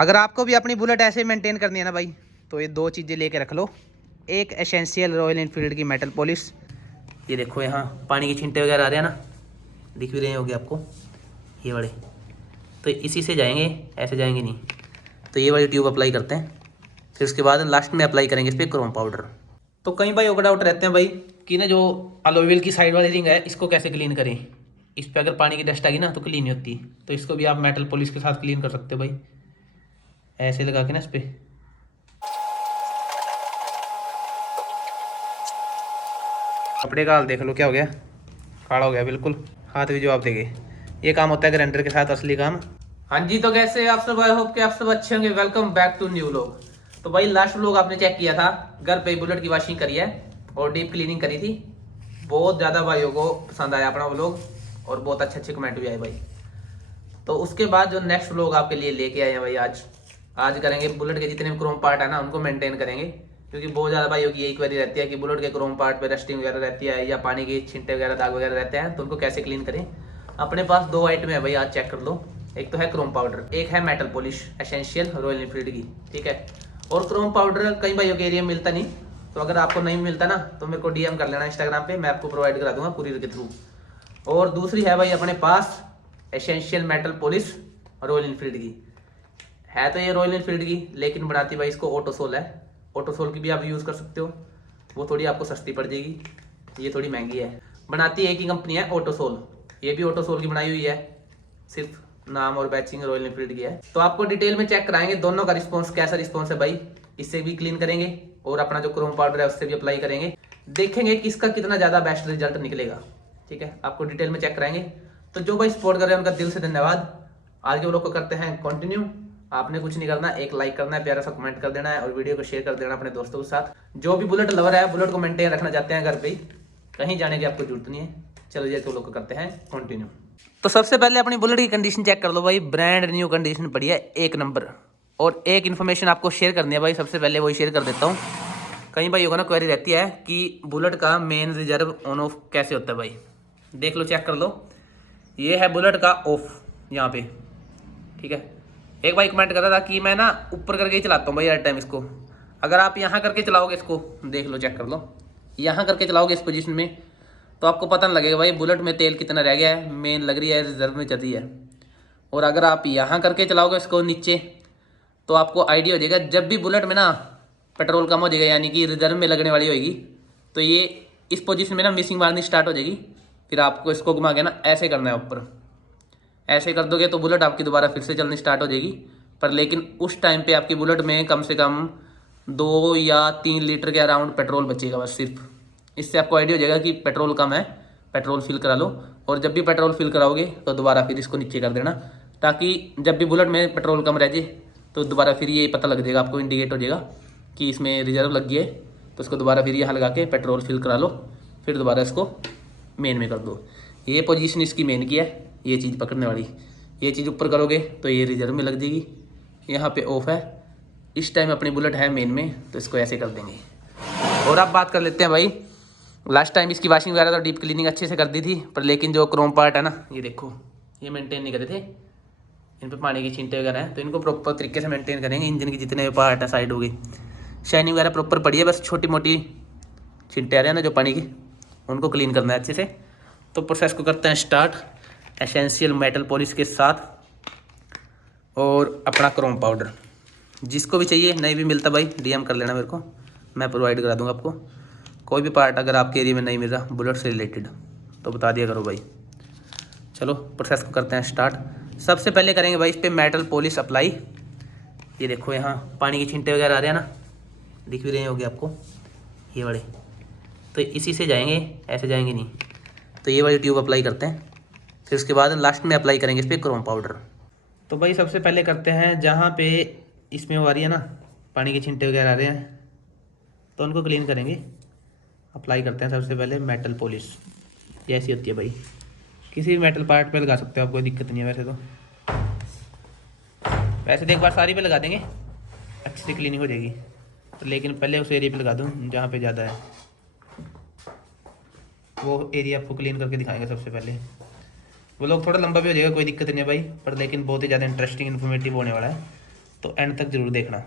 अगर आपको भी अपनी बुलेट ऐसे मेंटेन करनी है ना भाई, तो ये दो चीज़ें लेके रख लो। एक एसेंशियल रॉयल एनफील्ड की मेटल पॉलिश, ये देखो यहाँ पानी के छींटे वगैरह आ रहे हैं ना, दिख भी रहे होंगे आपको ये बड़े, तो इसी से जाएंगे, ऐसे जाएंगे नहीं। तो ये वाली ट्यूब अप्लाई करते हैं, फिर उसके बाद लास्ट में अप्लाई करेंगे इस पर क्रोम पाउडर। तो कई भाई ओवर डाउट रहते हैं भाई कि ना जो अलॉय व्हील की साइड वाली रिंग है इसको कैसे क्लीन करें। इस पर अगर पानी की डस्ट आ गई ना तो क्लीन नहीं होती, तो इसको भी आप मेटल पॉलिश के साथ क्लीन कर सकते हो भाई, ऐसे लगा के ना इस पर। कपड़े का हाल देख लो क्या हो गया, काला हो गया बिल्कुल, हाथ भी जवाब देंगे। ये काम होता है ग्राइंडर के साथ, असली काम। हाँ जी, तो कैसे आप सब, आई होप कि आप सब अच्छे होंगे। Welcome back to new vlog. तो भाई लास्ट व्लॉग आपने चेक किया था, घर पे बुलेट की वॉशिंग करी है और डीप क्लीनिंग करी थी। बहुत ज़्यादा भाइयों को पसंद आया अपना व्लॉग और बहुत अच्छे अच्छे कमेंट भी आए भाई। तो उसके बाद जो नेक्स्ट व्लॉग आपके लिए लेके आए हैं भाई, आज करेंगे बुलेट के जितने भी क्रोम पार्ट है ना उनको मेंटेन करेंगे, क्योंकि बहुत ज़्यादा भाइयों की यही क्वेरी रहती है कि बुलेट के क्रोम पार्ट पे रस्टिंग वगैरह रहती है या पानी के छिंटे वगैरह दाग वगैरह रहते हैं, तो उनको कैसे क्लीन करें। अपने पास दो आइटम है भाई, आज चेक कर लो। एक तो है क्रोम पाउडर, एक है metal polish essential royal enfield की, ठीक है। और क्रोम पाउडर कई भाइयों के एरिया में मिलता नहीं, तो अगर आपको नहीं मिलता ना तो मेरे को डीएम कर लेना इंस्टाग्राम पे, मैं आपको प्रोवाइड करा दूंगा कुरियर के थ्रू। और दूसरी है भाई अपने पास essential metal polish royal enfield की, है तो ये रॉयल एनफील्ड की, लेकिन बनाती भाई इसको ऑटोसोल है। ऑटोसोल की भी आप यूज़ कर सकते हो, वो थोड़ी आपको सस्ती पड़ जाएगी, ये थोड़ी महंगी है। बनाती एक ही कंपनी है ऑटोसोल, ये भी ऑटोसोल की बनाई हुई है, सिर्फ नाम और बैचिंग रॉयल एनफील्ड की है। तो आपको डिटेल में चेक कराएंगे दोनों का रिस्पॉन्स, कैसा रिस्पॉन्स है भाई। इससे भी क्लीन करेंगे और अपना जो क्रोम पाउडर है उससे भी अप्लाई करेंगे, देखेंगे किसका कितना ज़्यादा बेस्ट रिजल्ट निकलेगा, ठीक है। आपको डिटेल में चेक कराएंगे। तो जो भाई सपोर्ट कर रहे हैं उनका दिल से धन्यवाद। आज के व्लॉग को करते हैं कंटिन्यू। आपने कुछ नहीं करना, एक लाइक करना है, प्यारा सा कमेंट कर देना है और वीडियो को शेयर कर देना अपने दोस्तों के साथ। जो भी बुलेट लवर है, बुलेट को मेंटेन रखना चाहते हैं घर पे ही, कहीं जाने की आपको जरूरत नहीं है। चलो तो लोग करते हैं कंटिन्यू। तो सबसे पहले अपनी बुलेट की कंडीशन चेक कर लो भाई, ब्रांड न्यू कंडीशन पड़ी है एक नंबर। और एक इन्फॉर्मेशन आपको शेयर करनी है भाई, सबसे पहले वही शेयर कर देता हूँ। कहीं भाई होगा ना क्वेरी रहती है कि बुलेट का मेन रिजर्व ऑन ऑफ कैसे होता है भाई। देख लो, चेक कर लो, ये है बुलेट का ऑफ यहाँ पे, ठीक है। एक भाई कमेंट कर रहा था कि मैं ना ऊपर करके ही चलाता हूँ भाई हर टाइम इसको। अगर आप यहाँ करके चलाओगे इसको, देख लो चेक कर लो, यहाँ करके चलाओगे इस पोजीशन में, तो आपको पता नहीं लगेगा भाई बुलेट में तेल कितना रह गया है, मेन लग रही है रिजर्व में चल रही है। और अगर आप यहाँ करके चलाओगे इसको नीचे, तो आपको आइडिया हो जाएगा जब भी बुलेट में ना पेट्रोल कम हो जाएगा, यानी कि रिजर्व में लगने वाली होगी, तो ये इस पोजीशन में ना मिसिंग मारनी स्टार्ट हो जाएगी। फिर आपको इसको घुमा के ना ऐसे करना है ऊपर, ऐसे कर दोगे तो बुलेट आपकी दोबारा फिर से चलनी स्टार्ट हो जाएगी। पर लेकिन उस टाइम पे आपकी बुलेट में कम से कम 2 या 3 लीटर के अराउंड पेट्रोल बचेगा बस सिर्फ। इससे आपको आइडिया हो जाएगा कि पेट्रोल कम है, पेट्रोल फिल करा लो। और जब भी पेट्रोल फिल कराओगे तो दोबारा फिर इसको नीचे कर देना, ताकि जब भी बुलेट में पेट्रोल कम रह जाए तो दोबारा फिर ये पता लग जाएगा, आपको इंडिकेट हो जाएगा कि इसमें रिजर्व लग गई है। तो इसको दोबारा फिर यहाँ लगा के पेट्रोल फिल करा लो, फिर दोबारा इसको मेन में कर दो। ये पोजीशन इसकी मेन की है, ये चीज़ पकड़ने वाली। ये चीज़ ऊपर करोगे तो ये रिजर्व में लग जाएगी, यहाँ पे ऑफ है। इस टाइम अपनी बुलेट है मेन में, तो इसको ऐसे कर देंगे। और अब बात कर लेते हैं भाई, लास्ट टाइम इसकी वॉशिंग वगैरह तो डीप क्लीनिंग अच्छे से कर दी थी, पर लेकिन जो क्रोम पार्ट है ना, ये देखो ये मेंटेन नहीं करे थे, इन पर पानी की छींटे वगैरह हैं, तो इनको प्रॉपर तरीके से मेंटेन करेंगे। इंजन के जितने भी पार्ट है साइड हो गई, शाइनिंग वगैरह प्रॉपर पड़ी है, बस छोटी मोटी छींटे आ रहे हैं ना जो पानी की, उनको क्लीन करना है अच्छे से। तो प्रोसेस को करते हैं स्टार्ट, एसेंशियल मेटल पॉलिश के साथ और अपना क्रोम पाउडर। जिसको भी चाहिए, नहीं भी मिलता भाई डीएम कर लेना मेरे को, मैं प्रोवाइड करा दूंगा आपको। कोई भी पार्ट अगर आपके एरिया में नहीं मिल रहा बुलेट से रिलेटेड तो बता दिया करो भाई। चलो प्रोसेस को करते हैं स्टार्ट। सबसे पहले करेंगे भाई इस पर मेटल पॉलिश अप्लाई। ये देखो यहाँ पानी के छींटे वगैरह आ रहे हैं ना, दिख भी रहे होंगे आपको ये बड़े, तो इसी से जाएंगे, ऐसे जाएंगे नहीं। तो ये वाली ट्यूब अप्लाई करते हैं, फिर उसके बाद लास्ट में अप्लाई करेंगे इस पर क्रोम पाउडर। तो भाई सबसे पहले करते हैं जहाँ पे इसमें वो आ रही है ना पानी के छींटे वगैरह आ रहे हैं, तो उनको क्लीन करेंगे। अप्लाई करते हैं सबसे पहले मेटल पॉलिश, जैसी होती है भाई, किसी भी मेटल पार्ट पे लगा सकते हो, आपको कोई दिक्कत नहीं है। वैसे तो एक बार सारी पे लगा देंगे, अच्छी से क्लीनिंग हो जाएगी। तो लेकिन पहले उस एरिया पे लगा दूँ जहाँ पे ज़्यादा है, वो एरिया आपको क्लीन करके दिखाएंगे सबसे पहले। वो लोग थोड़ा लंबा भी हो जाएगा, कोई दिक्कत नहीं है भाई, पर लेकिन बहुत ही ज़्यादा इंटरेस्टिंग इन्फॉर्मेटिव होने वाला है। तो एंड तक ज़रूर देखना।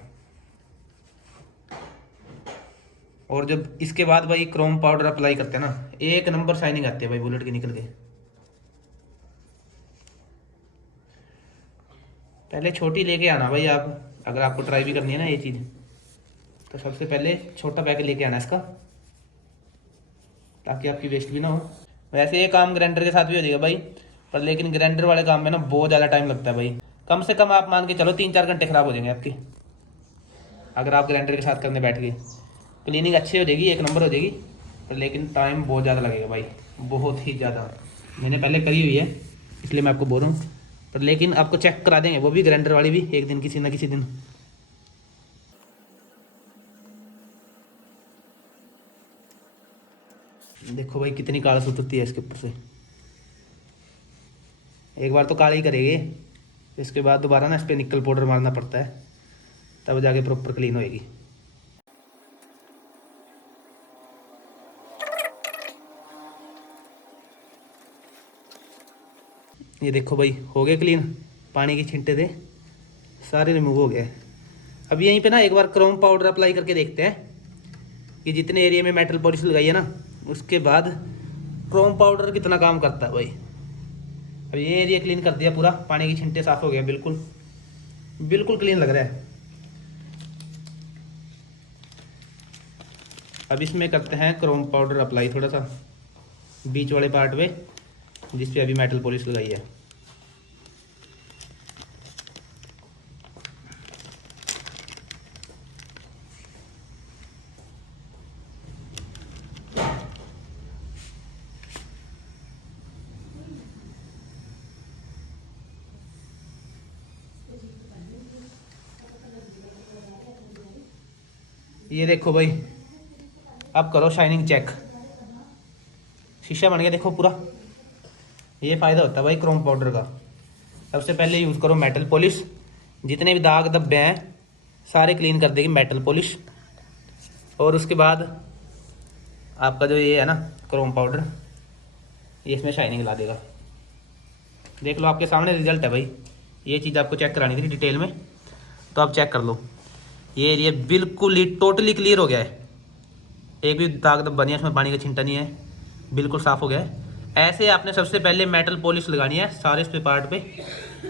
और जब इसके बाद भाई क्रोम पाउडर अप्लाई करते हैं ना, एक नंबर शाइनिंग आती है भाई बुलेट की निकल के। पहले छोटी लेके आना भाई आप, अगर आपको ट्राई भी करनी है ना ये चीज़, तो सबसे पहले छोटा पैकेट लेके आना इसका, ताकि आपकी वेस्ट भी ना हो। वैसे ये काम ग्राइंडर के साथ भी हो जाएगा भाई, पर लेकिन ग्राइंडर वाले काम में ना बहुत ज़्यादा टाइम लगता है भाई। कम से कम आप मान के चलो 3-4 घंटे ख़राब हो जाएंगे आपकी, अगर आप ग्राइंडर के साथ करने बैठ गए। क्लीनिंग अच्छी हो जाएगी, एक नंबर हो जाएगी, पर लेकिन टाइम बहुत ज़्यादा लगेगा भाई, बहुत ही ज़्यादा। मैंने पहले करी हुई है इसलिए मैं आपको बोल रहा हूँ, पर लेकिन आपको चेक करा देंगे वो भी, ग्राइंडर वाली भी एक दिन किसी ना किसी दिन। देखो भाई कितनी काला उतरती है इसके ऊपर से। एक बार तो काली ही करेगी, इसके बाद दोबारा ना इस पर निकल पाउडर मारना पड़ता है, तब जाके प्रॉपर क्लीन होएगी। ये देखो भाई हो गए क्लीन, पानी के छिंटे थे सारे रिमूव हो गए। अब यहीं पे ना एक बार क्रोम पाउडर अप्लाई करके देखते हैं कि जितने एरिया में मेटल पॉलिश लगाई है ना, उसके बाद क्रोम पाउडर कितना काम करता है भाई। अब ये एरिया क्लीन कर दिया पूरा, पानी के छिंटे साफ हो गया, बिल्कुल बिल्कुल क्लीन लग रहा है। अब इसमें करते हैं क्रोम पाउडर अप्लाई थोड़ा सा बीच वाले पार्ट पे, जिस पे अभी मेटल पॉलिश लगाई है। ये देखो भाई, अब करो शाइनिंग चेक, शीशा बन गया देखो पूरा। ये फ़ायदा होता है भाई क्रोम पाउडर का। सबसे पहले यूज़ करो मेटल पॉलिश, जितने भी दाग धब्बे हैं सारे क्लीन कर देगी मेटल पॉलिश। और उसके बाद आपका जो ये है ना क्रोम पाउडर, ये इसमें शाइनिंग ला देगा। देख लो आपके सामने रिजल्ट है भाई। ये चीज़ आपको चेक करानी थी डिटेल में, तो आप चेक कर लो। ये एरिया बिल्कुल ही टोटली क्लियर हो गया है, एक भी दाग धब्बा नहीं है उसमें, पानी का छिंटा नहीं है, बिल्कुल साफ़ हो गया है। ऐसे आपने सबसे पहले मेटल पॉलिश लगानी है सारे इस पे पार्ट पे,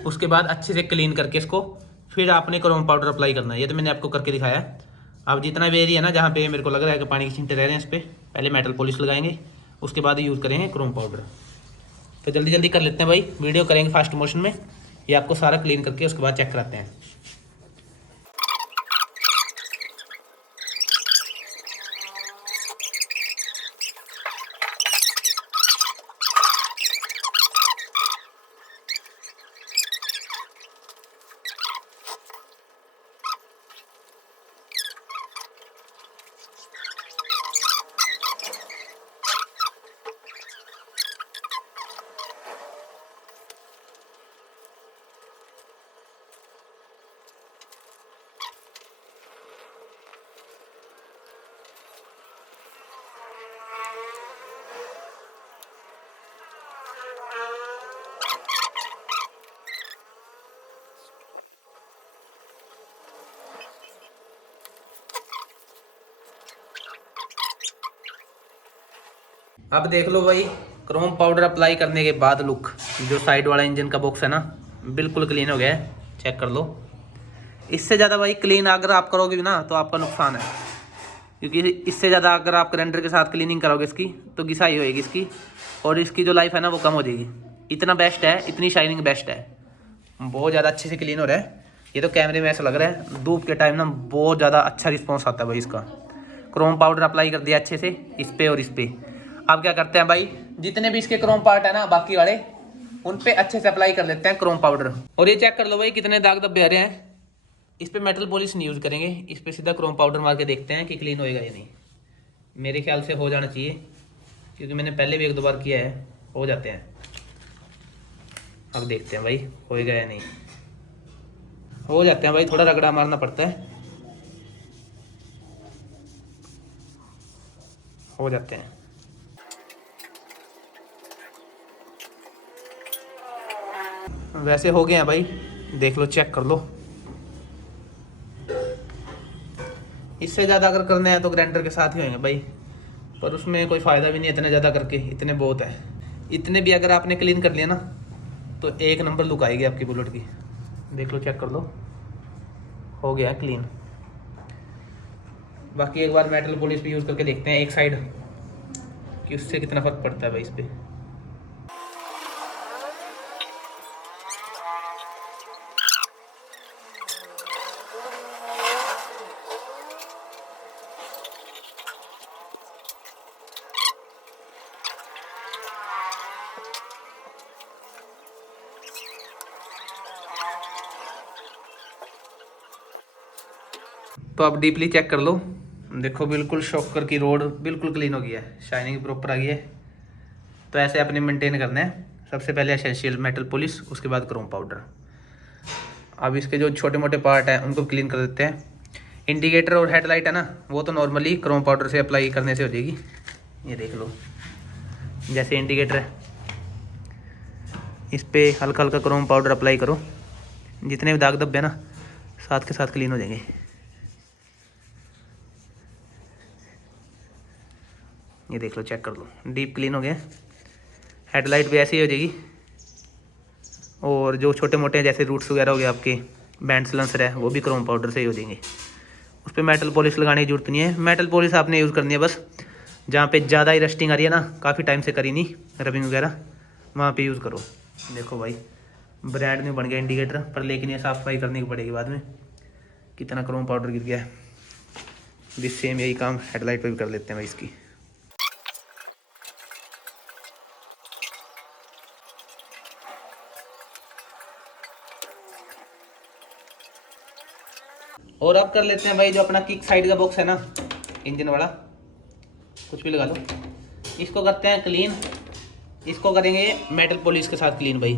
उसके बाद अच्छे से क्लीन करके इसको फिर आपने क्रोम पाउडर अप्लाई करना है। ये तो मैंने आपको करके दिखाया है। अब जितना भी एरिया है ना जहाँ पे मेरे को लग रहा है कि पानी के छिंटे रह रहे हैं, इस पर पहले मेटल पॉलिश लगाएंगे, उसके बाद यूज़ करेंगे क्रोम पाउडर। तो जल्दी जल्दी कर लेते हैं भाई, वीडियो करेंगे फास्ट मोशन में। ये आपको सारा क्लीन करके उसके बाद चेक कराते हैं। अब देख लो भाई क्रोम पाउडर अप्लाई करने के बाद लुक, जो साइड वाला इंजन का बॉक्स है ना बिल्कुल क्लीन हो गया है, चेक कर लो। इससे ज़्यादा भाई क्लीन अगर आप करोगे भी ना तो आपका नुकसान है, क्योंकि इससे ज़्यादा अगर आप ग्राइंडर के साथ क्लीनिंग करोगे इसकी तो घिसाई होएगी इसकी, और इसकी जो लाइफ है ना वो कम हो जाएगी। इतना बेस्ट है, इतनी शाइनिंग बेस्ट है, बहुत ज़्यादा अच्छे से क्लीन हो रहा है। ये तो कैमरे में ऐसा लग रहा है, धूप के टाइम ना बहुत ज़्यादा अच्छा रिस्पॉन्स आता है भाई इसका। क्रोम पाउडर अप्लाई कर दिया अच्छे से इस पर और इस पर। अब क्या करते हैं भाई, जितने भी इसके क्रोम पार्ट है ना बाकी वाले, उन पे अच्छे से अप्लाई कर लेते हैं क्रोम पाउडर। और ये चेक कर लो भाई कितने दाग धब्बे आ रहे हैं। इस पे मेटल पॉलिश नहीं यूज़ करेंगे, इस पे सीधा क्रोम पाउडर मार के देखते हैं कि क्लीन होएगा या नहीं। मेरे ख्याल से हो जाना चाहिए, क्योंकि मैंने पहले भी 1-2 बार किया है, हो जाते हैं। अब देखते हैं भाई होएगा या नहीं। हो जाते हैं भाई, थोड़ा रगड़ा मारना पड़ता है, हो जाते हैं। वैसे हो गए हैं भाई, देख लो चेक कर लो। इससे ज़्यादा अगर करने हैं तो ग्राइंडर के साथ ही होंगे भाई, पर उसमें कोई फ़ायदा भी नहीं है इतने ज़्यादा करके, इतने बहुत है। इतने भी अगर आपने क्लीन कर लिया ना तो एक नंबर लुक आएगी आपकी बुलेट की। देख लो, चेक कर लो, हो गया क्लीन। बाकी एक बार मेटल पॉलिश भी यूज़ करके देखते हैं एक साइड कि उससे कितना फ़र्क पड़ता है भाई इस पर। तो आप डीपली चेक कर लो, देखो बिल्कुल शॉकर की रोड बिल्कुल क्लीन हो गई है, शाइनिंग प्रॉपर आ गई है। तो ऐसे अपने मेंटेन करना है। सबसे पहले एसेंशियल मेटल पॉलिश, उसके बाद क्रोम पाउडर। अब इसके जो छोटे मोटे पार्ट हैं उनको क्लीन कर देते हैं। इंडिकेटर और हेडलाइट है ना, वो तो नॉर्मली क्रोम पाउडर से अप्लाई करने से हो जाएगी। ये देख लो, जैसे इंडिकेटर है इस पर हल्का हल्का क्रोम पाउडर अप्लाई करो, जितने भी दाग धब्बे ना साथ के साथ क्लीन हो जाएंगे। ये देख लो, चेक कर लो, डीप क्लीन हो गया। हेडलाइट भी ऐसी ही हो जाएगी। और जो छोटे मोटे जैसे रूट्स वगैरह हो गए आपके, बैंड सलेंसर है, वो भी क्रोम पाउडर से ही हो जाएंगे। उस पर मेटल पॉलिश लगाने की जरूरत नहीं है। मेटल पॉलिश आपने यूज़ करनी है बस जहाँ पे ज़्यादा ही रस्टिंग आ रही है ना, काफ़ी टाइम से करी नहीं रबिंग वगैरह, वहाँ पे यूज़ करो। देखो भाई, ब्रांड में बन गया इंडिकेटर, पर लेकिन ये साफ़ सफाई करने की पड़ेगी बाद में। कितना क्रोम पाउडर गिर गया है। भी सेम यही काम हेडलाइट पर भी कर लेते हैं भाई इसकी। और अब कर लेते हैं भाई जो अपना किक साइड का बॉक्स है ना, इंजन वाला, कुछ भी लगा लो, इसको करते हैं क्लीन। इसको करेंगे मेटल पॉलिश के साथ क्लीन भाई।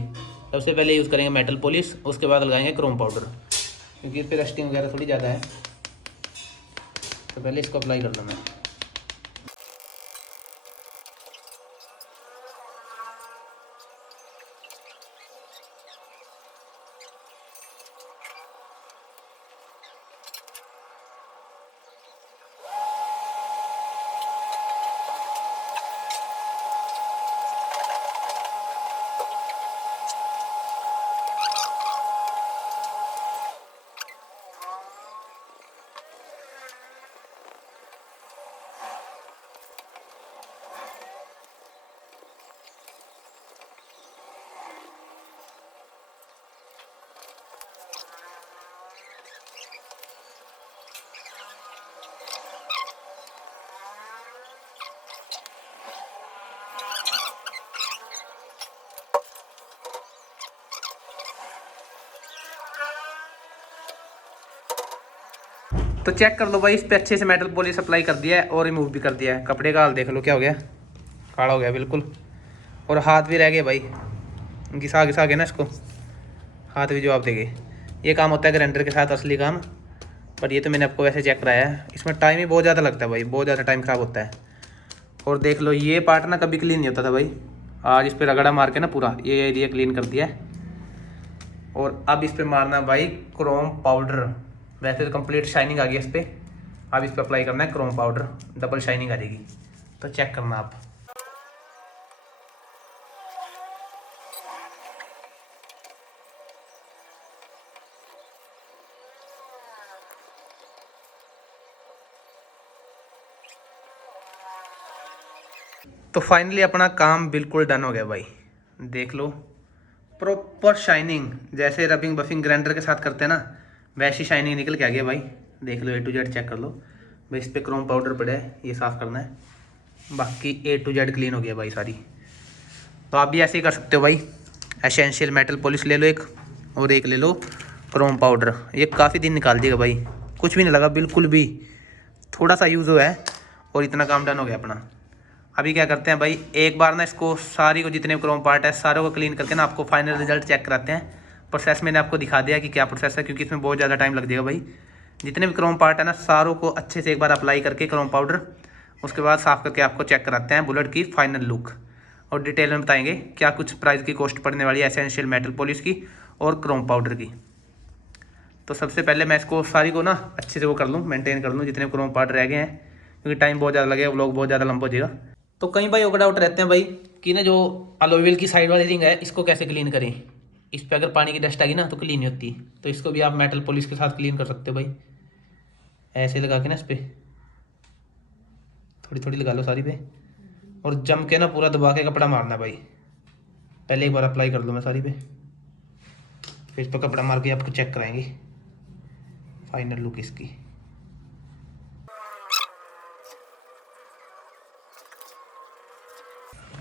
सबसे पहले यूज़ करेंगे मेटल पॉलिश, उसके बाद लगाएंगे क्रोम पाउडर, क्योंकि इस पर रस्टिंग वगैरह थोड़ी ज़्यादा है। तो पहले इसको अप्लाई कर लूँ मैं। तो चेक कर लो भाई, इस पे अच्छे से मेटल पॉलिश अप्लाई कर दिया है और रिमूव भी कर दिया है। कपड़े का हाल देख लो क्या हो गया, काला हो गया बिल्कुल। और हाथ भी रह गए भाई, घिसा घिसा के ना इसको हाथ भी जवाब देंगे। ये काम होता है ग्राइंडर के साथ असली काम, पर ये तो मैंने आपको वैसे चेक कराया है। इसमें टाइम ही बहुत ज़्यादा लगता है भाई, बहुत ज़्यादा टाइम ख़राब होता है। और देख लो, ये पार्ट ना कभी क्लीन नहीं होता था भाई, आज इस पर रगड़ा मार के ना पूरा ये एरिया क्लीन कर दिया है। और अब इस पर मारना भाई क्रोम पाउडर। वैसे तो कंप्लीट शाइनिंग आ गई इस पर, अब इस पर अप्लाई करना है क्रोम पाउडर, डबल शाइनिंग आ जाएगी। तो चेक करना आप। तो फाइनली अपना काम बिल्कुल डन हो गया भाई, देख लो प्रॉपर शाइनिंग, जैसे रबिंग बफिंग ग्राइंडर के साथ करते हैं ना, वैसी शाइनिंग निकल के आ गया भाई। देख लो, A to Z चेक कर लो भाई। इस पर क्रोम पाउडर पड़ा है, ये साफ़ करना है, बाकी A to Z क्लीन हो गया भाई सारी। तो आप भी ऐसे ही कर सकते हो भाई। एसेंशियल मेटल पॉलिश ले लो एक, और एक ले लो क्रोम पाउडर। ये काफ़ी दिन निकाल देगा भाई, कुछ भी नहीं लगा बिल्कुल भी, थोड़ा सा यूज़ हुआ है और इतना काम डन हो गया अपना। अभी क्या करते हैं भाई, एक बार ना इसको सारी को, जितने क्रोम पार्ट है सारों को क्लीन करके ना आपको फाइनल रिजल्ट चेक कराते हैं। प्रोसेस मैंने आपको दिखा दिया कि क्या प्रोसेस है, क्योंकि इसमें बहुत ज़्यादा टाइम लग जाएगा भाई। जितने भी क्रोम पार्ट है ना, सारों को अच्छे से एक बार अप्लाई करके क्रोम पाउडर, उसके बाद साफ़ करके आपको चेक कराते हैं बुलेट की फाइनल लुक। और डिटेल में बताएंगे क्या कुछ प्राइस की कॉस्ट पड़ने वाली है एसेंशियल मेटल पॉलिश की और क्रोम पाउडर की। तो सबसे पहले मैं इसको सारी को ना अच्छे से वो कर लूँ, मेंटेन कर लूँ जितने क्रोम पार्ट रह गए हैं, क्योंकि टाइम बहुत ज़्यादा लगेगा, व्लॉग बहुत ज़्यादा लंबा हो जाएगा। तो कई भाई ओवर डाउट रहते हैं भाई कि ना जो अलॉय व्हील की साइड वाली रिंग है इसको कैसे क्लीन करें। इस पर अगर पानी की डस्ट आएगी ना तो क्लीन नहीं होती, तो इसको भी आप मेटल पॉलिश के साथ क्लीन कर सकते हो भाई। ऐसे लगा के ना इस पर थोड़ी थोड़ी लगा लो सारी पे, और जम के ना पूरा दबा के कपड़ा मारना भाई। पहले एक बार अप्लाई कर लो मैं सारी पे, फिर इस पर कपड़ा मार के आपको चेक कराएंगे फाइनल लुक इसकी।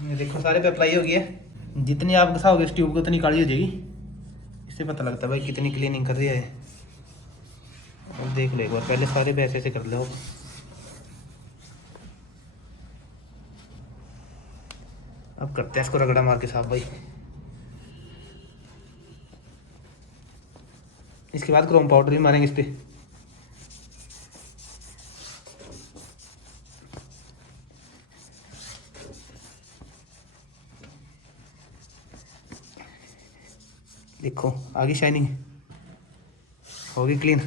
ये देखो सारे पे अप्लाई हो गई है। जितनी आप घसाओगे इस ट्यूब को उतनी काली हो जाएगी। इससे पता लगता है भाई कितनी क्लीनिंग कर रही है। और देख लो एक बार, पहले सारे पे ऐसे ऐसे कर लो। अब करते हैं इसको रगड़ा मार के साफ भाई। इसके बाद क्रोम पाउडर भी मारेंगे इस पे। देखो आगे शाइनिंग होगी क्लीन।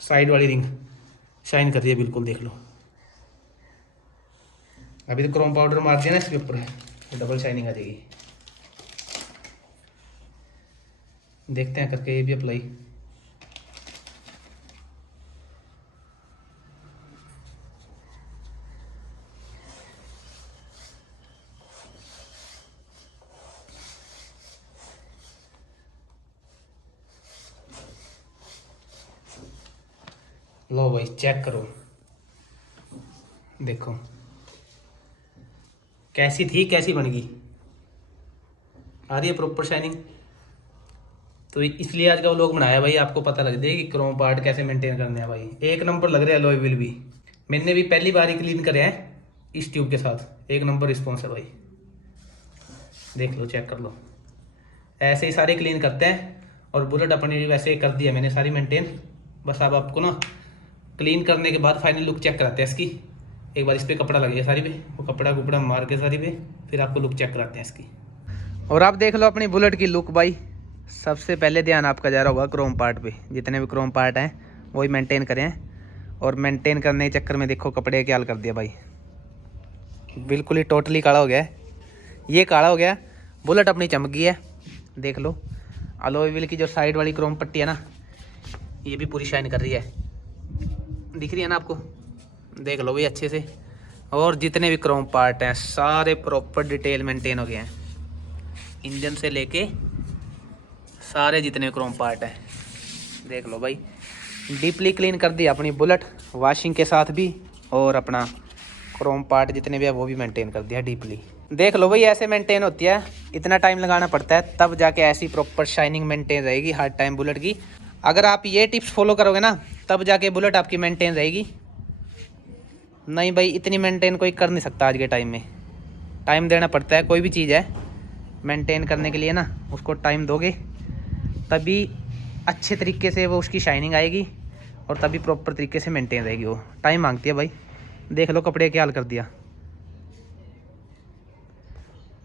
साइड वाली रिंग शाइन कर रही है बिल्कुल, देख लो। अभी तो क्रोम पाउडर मार दिया ना इसके ऊपर, तो डबल शाइनिंग आ जाएगी। देखते हैं करके ये भी अप्लाई। लो भाई चेक करो, देखो कैसी थी कैसी बन गई। आ रही है प्रॉपर शाइनिंग। तो इसलिए आज का व्लॉग बनाया भाई, आपको पता लग जाए कि क्रोम पार्ट कैसे मेंटेन करने हैं भाई। एक नंबर लग रहा है अलॉय व्हील भी। मैंने भी पहली बार ही क्लीन करे हैं इस ट्यूब के साथ, एक नंबर रिस्पॉन्स है भाई। देख लो चेक कर लो, ऐसे ही सारे क्लीन करते हैं। और बुलेट अपनी भी वैसे कर दी है मैंने सारी मेंटेन। बस अब आपको ना क्लीन करने के बाद फाइनल लुक चेक कराते हैं इसकी। एक बार इस पर कपड़ा लगेगा सारी पे, वो कपड़ा कुपड़ा मार के सारी पे, फिर आपको लुक चेक कराते हैं इसकी। और आप देख लो अपनी बुलेट की लुक भाई। सबसे पहले ध्यान आपका जा रहा होगा क्रोम पार्ट पे। जितने भी क्रोम पार्ट हैं वही मेंटेन करें। और मेंटेन करने के चक्कर में देखो कपड़े क्या हाल कर दिया भाई, बिल्कुल ही टोटली काला हो गया है। ये काला हो गया, बुलेट अपनी चमक गई है। देख लो अलॉय व्हील की जो साइड वाली क्रोम पट्टी है ना, ये भी पूरी शाइन कर रही है। दिख रही है ना आपको, देख लो भाई अच्छे से। और जितने भी क्रोम पार्ट हैं सारे प्रॉपर डिटेल मेंटेन हो गए हैं, इंजन से लेके सारे जितने क्रोम पार्ट हैं। देख लो भाई डीपली क्लीन कर दी अपनी बुलेट वॉशिंग के साथ भी, और अपना क्रोम पार्ट जितने भी है वो भी मेंटेन कर दिया डीपली। देख लो भाई ऐसे मेंटेन होती है, इतना टाइम लगाना पड़ता है तब जाके ऐसी प्रॉपर शाइनिंग मेंटेन रहेगी हर टाइम बुलेट की। अगर आप ये टिप्स फॉलो करोगे ना तब जाके बुलेट आपकी मेंटेन रहेगी। नहीं भाई इतनी मेंटेन कोई कर नहीं सकता आज के टाइम में। टाइम देना पड़ता है, कोई भी चीज़ है मेंटेन करने के लिए ना, उसको टाइम दोगे तभी अच्छे तरीके से वो उसकी शाइनिंग आएगी, और तभी प्रॉपर तरीके से मेंटेन रहेगी। वो टाइम मांगती है भाई। देख लो कपड़े क्या हाल कर दिया।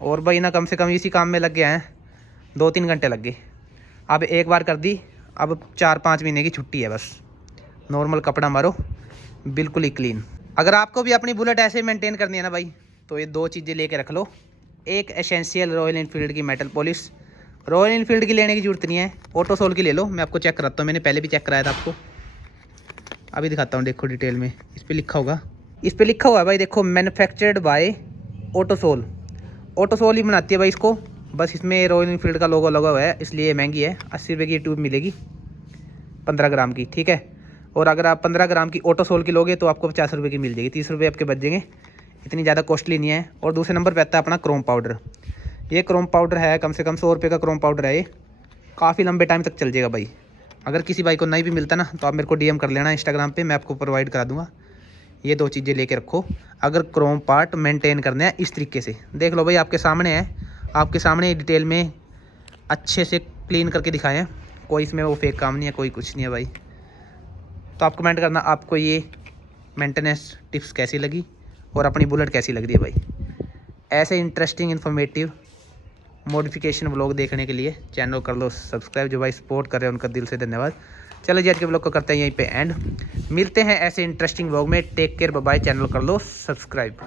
और भाई ना कम से कम इसी काम में लग गए हैं 2-3 घंटे लग गए। अब एक बार कर दी, अब 4-5 महीने की छुट्टी है बस। नॉर्मल कपड़ा मारो बिल्कुल ही क्लीन। अगर आपको भी अपनी बुलेट ऐसे मेंटेन करनी है ना भाई, तो ये 2 चीज़ें लेके रख लो। एक एसेंशियल रॉयल इनफील्ड की मेटल पॉलिश। रॉयल इनफील्ड की लेने की जरूरत नहीं है, ऑटो सोल की ले लो। मैं आपको चेक कराता हूँ, मैंने पहले भी चेक कराया था आपको, अभी दिखाता हूँ। देखो डिटेल में इस पर लिखा होगा, इस पर लिखा हुआ है भाई देखो, manufactured by Autosol. Autosol ही बनाती है भाई इसको। बस इसमें रॉयल इनफील्ड का लोगो लगा हुआ है इसलिए ये महंगी है। 80 रुपये की ट्यूब मिलेगी 15 ग्राम की, ठीक है। और अगर आप 15 ग्राम की ऑटो सोल की लोगे तो आपको 50 रुपये की मिल जाएगी, 30 रुपये आपके बच जाएंगे। इतनी ज़्यादा कॉस्टली नहीं है। और दूसरे नंबर पे आता है अपना क्रोम पाउडर। ये क्रोम पाउडर है कम से कम 100 रुपये का क्रोम पाउडर है ये। काफ़ी लंबे टाइम तक चल जाएगा भाई। अगर किसी भाई को नहीं भी मिलता ना तो आप मेरे को DM कर लेना इंस्टाग्राम पे, मैं आपको प्रोवाइड करा दूँगा। ये 2 चीज़ें लेके रखो अगर क्रोम पार्ट मेंटेन करने हैं इस तरीके से। देख लो भाई आपके सामने है, आपके सामने डिटेल में अच्छे से क्लीन करके दिखाए हैं। कोई इसमें वो फेक काम नहीं है, कोई कुछ नहीं है भाई। तो आप कमेंट करना आपको ये मेंटेनेंस टिप्स कैसी लगी और अपनी बुलेट कैसी लग रही है भाई। ऐसे इंटरेस्टिंग इन्फॉर्मेटिव मॉडिफिकेशन व्लॉग देखने के लिए चैनल कर लो सब्सक्राइब। जो भाई सपोर्ट कर रहे हैं उनका दिल से धन्यवाद। चलो जी आज के व्लॉग को करते हैं यहीं पे एंड। मिलते हैं ऐसे इंटरेस्टिंग व्लॉग में। Take care, bye bye. Channel कर लो सब्सक्राइब।